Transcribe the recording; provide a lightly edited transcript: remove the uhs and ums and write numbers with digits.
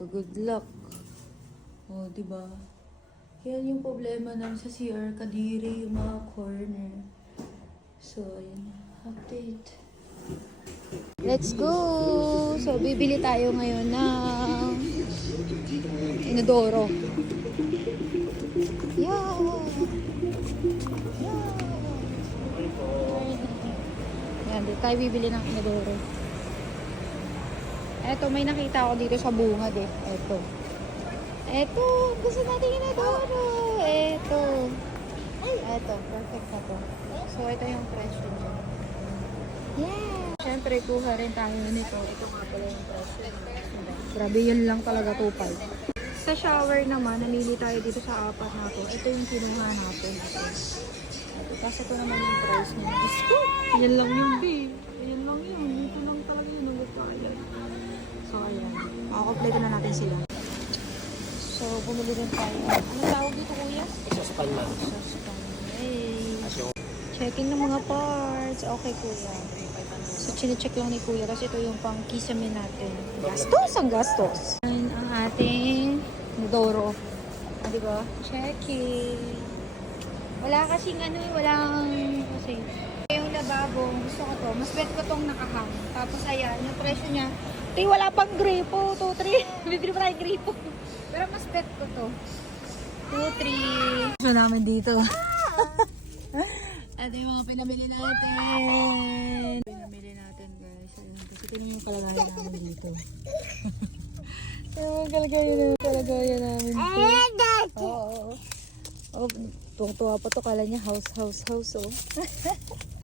Ka-good luck. O, diba? Yan yung problema namin sa CR. Kadiri yung mga corner. So, yun. Update. Let's go! So, bibili tayo ngayon ng inodoro. Yeah! Yeah! Yan, dito tayo bibili ng inodoro. Eto, may nakita ako dito sa bungad eh. Eto, gusto natin inodoro. Eto, perfect na to. So, ito yung presyo niya. Yeah! Siyempre, kuha rin tayo nito. Ito nga pala yung presyo. Grabe, yun lang talaga 2.5. Sa shower naman, namili tayo dito sa apat na to. Ito yung kinuha natin. Ito. Tapos ito naman yung price niya. Yan lang yun, babe. Yan lang yun. Dito lang talaga yun. So, ayan. Makakompleto na natin sila. So, bumili rin tayo. Ano tawag dito, kuya? Saspan na. Saspan. Hey. Checking ng mga parts. Okay, kuya. So, chinecheck lang ni kuya. Kasi ito yung pang kisame natin. Gastos ang gastos. Ayan ang ating Nodoro. Diba? Checking. Wala kasing walang kasi. Yung lababo, gusto ko to. Mas bet ko tong nakahang. Tapos ayan, yung presyo niya. Ito wala pang gripo. 2-3. Bibili pa tayo gripo. Pero mas bet ko to. 2-3. Gusto namin dito. Ito yung mga pinamili natin. Pinamili natin guys. Ayun. Kasi tingnan yung kalagayan namin dito. Yung kalagayan namin dito. Oo. Oh, tuwang-tuwa pa to. Kala niya house. Oh.